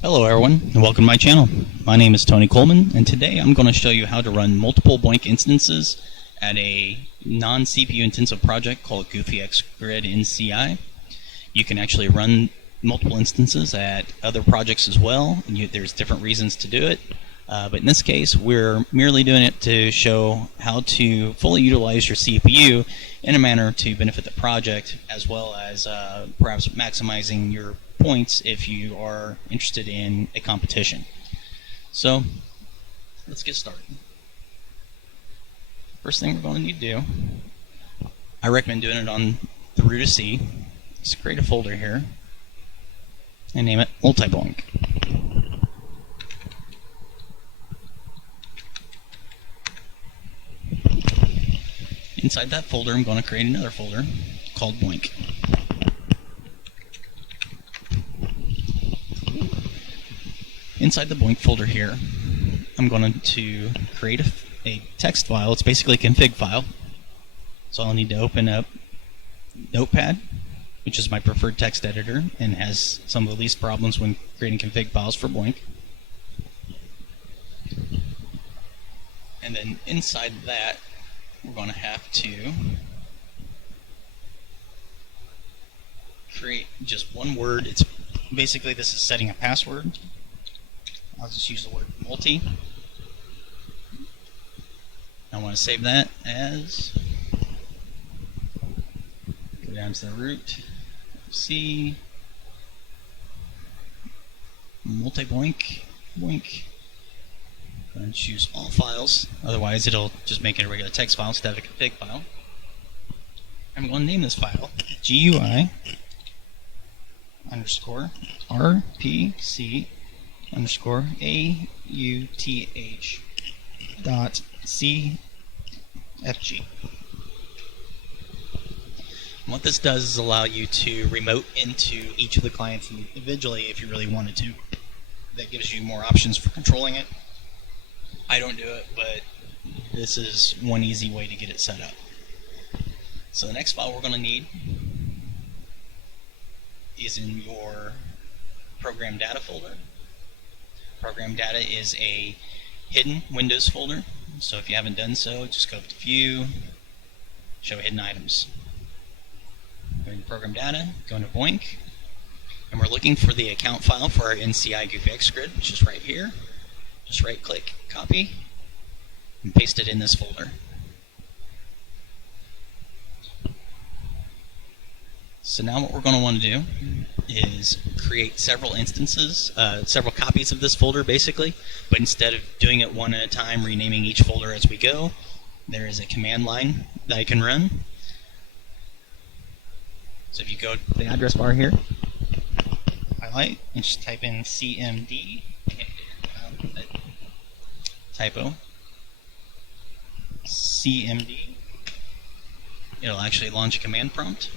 Hello everyone, and welcome to my channel. My name is Tony Coleman, and today I'm going to show you how to run multiple BOINC instances at a non-CPU intensive project called goofyxgrid-nci. You can actually run multiple instances at other projects as well, and there's different reasons to do it. But in this case, we're merely doing it to show how to fully utilize your CPU in a manner to benefit the project, as well as perhaps maximizing your points if you are interested in a competition. So let's get started. First thing we're going to need to do, I recommend doing it on the root of C. Let's create a folder here and name it Multiboinc. Inside that folder, I'm going to create another folder called boinc. Inside the boinc folder here, I'm going to create a text file. It's basically a config file. So I'll need to open up Notepad, which is my preferred text editor and has some of the least problems when creating config files for boinc. And then inside that, we're going to have to create just one word. It's basically, this is setting a password. I'll just use the word multi. I want to save that as, go down to the root, C, Multiboinc, boinc. I'm going to choose all files, otherwise it'll just make it a regular text file instead of a config file. I'm going to name this file GUI underscore RPC underscore AUTH dot CFG. And what this does is allow you to remote into each of the clients individually if you really wanted to. That gives you more options for controlling it. I don't do it, but this is one easy way to get it set up. So the next file we're going to need is in your program data folder. Program data is a hidden Windows folder, so if you haven't done so, just go up to View, Show Hidden Items. Go into Program Data, go into boinc, and we're looking for the account file for our NCI goofyxgrid, which is right here. Just right click, copy, and paste it in this folder. So now what we're going to want to do is create several instances, several copies of this folder basically, but instead of doing it one at a time, renaming each folder as we go, there is a command line that I can run. So if you go to the address bar here, highlight, and just type in cmd, typo, cmd, it'll actually launch a command prompt.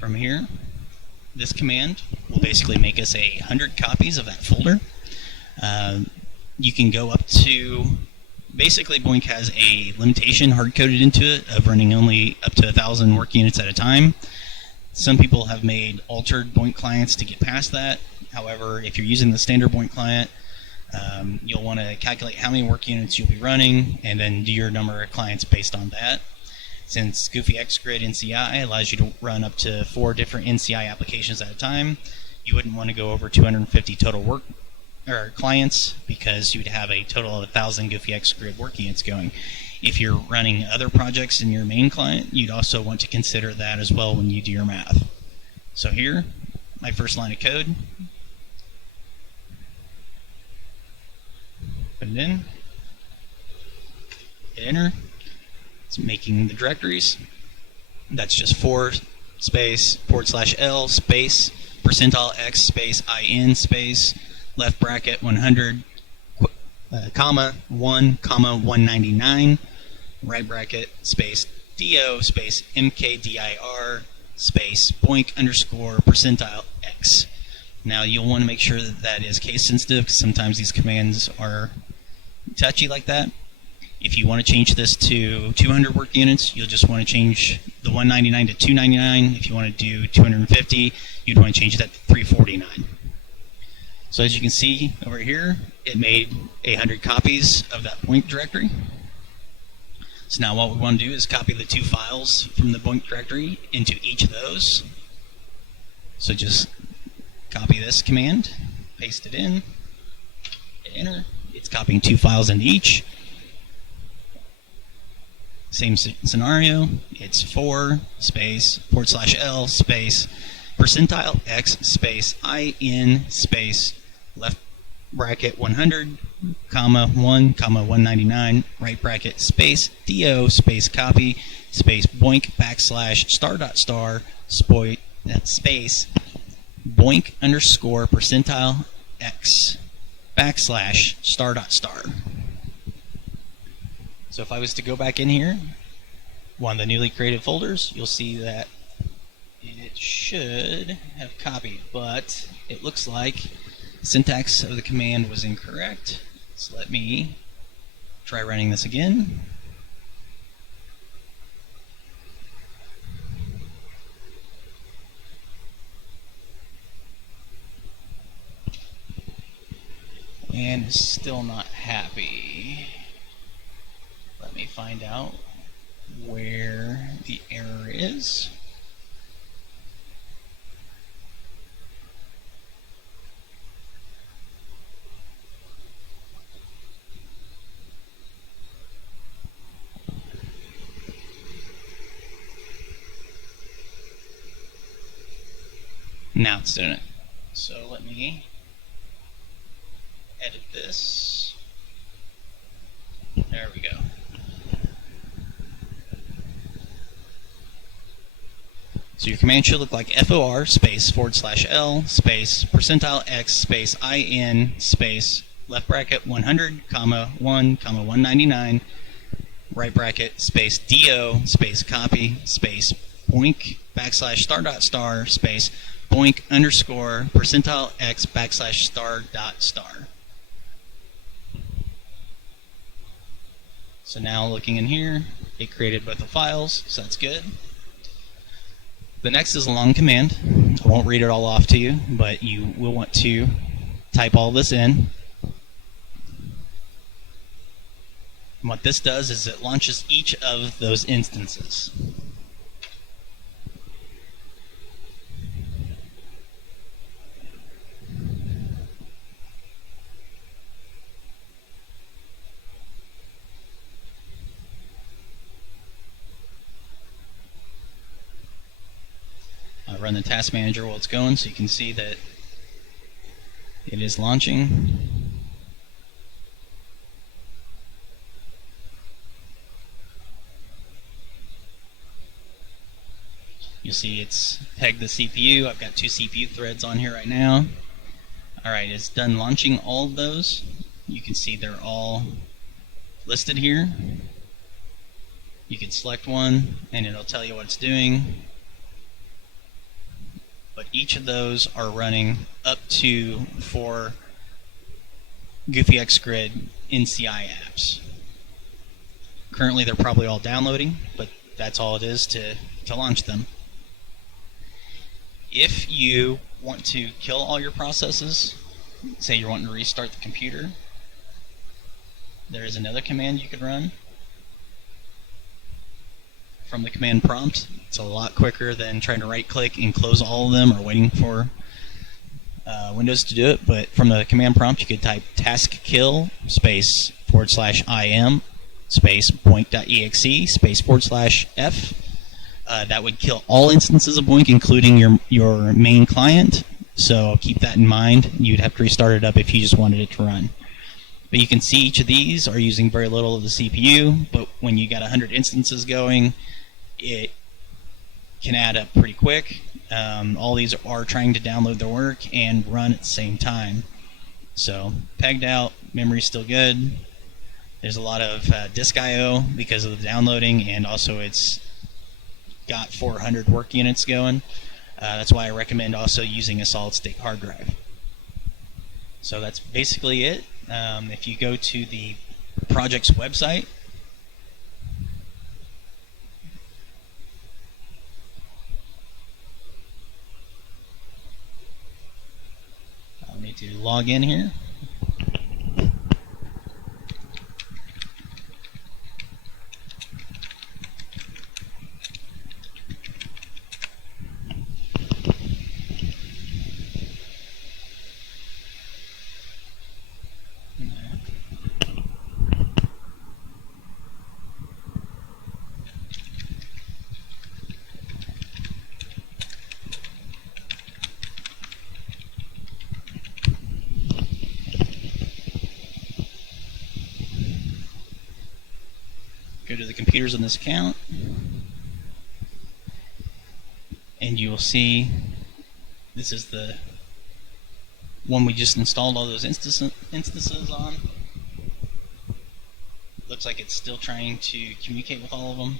From here, this command will basically make us 100 copies of that folder. You can go up to, basically boinc has a limitation hard-coded into it of running only up to 1,000 work units at a time. Some people have made altered boinc clients to get past that. However, if you're using the standard boinc client, you'll want to calculate how many work units you'll be running and then do your number of clients based on that. Since goofyxgrid-nci allows you to run up to 4 different NCI applications at a time, you wouldn't want to go over 250 total clients because you would have a total of 1,000 goofyxgrid work units going. If you're running other projects in your main client, you'd also want to consider that as well when you do your math. So here, my first line of code, put it in, hit enter. It's making the directories. That's just // /L space %x space in space left bracket 100 comma 1 comma 199 right bracket space do space mkdir space boinc underscore %x. Now you'll want to make sure that that is case sensitive because sometimes these commands are touchy like that. If you want to change this to 200 work units, you'll just want to change the 199 to 299. If you want to do 250, you'd want to change that to 349. So as you can see over here, it made 100 copies of that BOINC directory. So now what we want to do is copy the 2 files from the BOINC directory into each of those. So just copy this command, paste it in, hit enter. It's copying 2 files into each. Same scenario, it's 4 space /L space %x space IN space left bracket 100 comma 1 comma 199 right bracket space DO space copy space boinc / star dot star space boinc underscore %x / star dot star. So if I was to go back in here, one of the newly created folders, you'll see that it should have copied, but it looks like the syntax of the command was incorrect. So let me try running this again. And it's still not happy. Let me find out where the error is. Now it's doing it. So let me edit this. There we go. So your command should look like FOR space /L space %x space IN space left bracket 100 comma 1 comma 199 right bracket space DO space copy space boinc / star dot star space boinc underscore %x / star dot star. So now looking in here, it created both the files, so that's good. The next is a long command. I won't read it all off to you, but you will want to type all this in. And what this does is it launches each of those instances. Run the task manager while it's going so you can see that it is launching. You'll see it's pegged the CPU. I've got 2 CPU threads on here right now. Alright, it's done launching all of those. You can see they're all listed here. You can select one and it'll tell you what it's doing. But each of those are running up to 4 goofyxgrid-nci apps. Currently they're probably all downloading, but that's all it is to launch them. If you want to kill all your processes, say you're wanting to restart the computer, there is another command you could run from the command prompt. It's a lot quicker than trying to right click and close all of them or waiting for Windows to do it, but from the command prompt you could type TASKKILL space /IM space boinc.exe space /F. That would kill all instances of BOINC, including your main client, so keep that in mind. You'd have to restart it up if you just wanted it to run. But you can see each of these are using very little of the CPU, but when you got 100 instances going, it can add up pretty quick. All these are trying to download their work and run at the same time. So pegged out, memory's still good. There's a lot of disk I/O because of the downloading, and also it's got 400 work units going. That's why I recommend also using a solid state hard drive. So that's basically it. If you go to the project's website, going to log in here. Go to the computers on this account, and you will see this is the one we just installed all those instances on. Looks like it's still trying to communicate with all of them.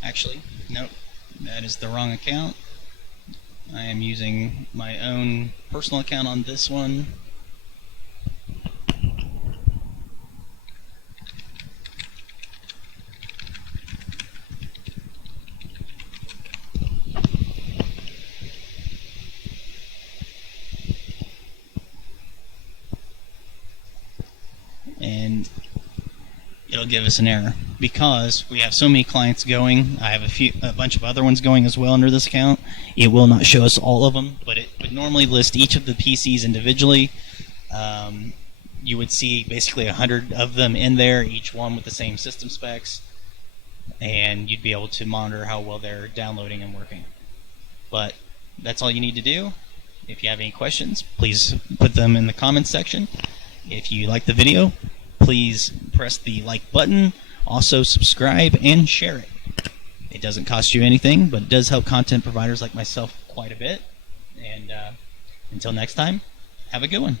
Actually, nope, that is the wrong account. I am using my own personal account on this one. And it'll give us an error because we have so many clients going. I have a bunch of other ones going as well under this account. It will not show us all of them, but it would normally list each of the PCs individually. You would see basically 100 of them in there, each one with the same system specs, and you'd be able to monitor how well they're downloading and working. But that's all you need to do. If you have any questions, please put them in the comments section. If you like the video, please press the like button. Also subscribe and share it. It doesn't cost you anything, but it does help content providers like myself quite a bit. And until next time, have a good one.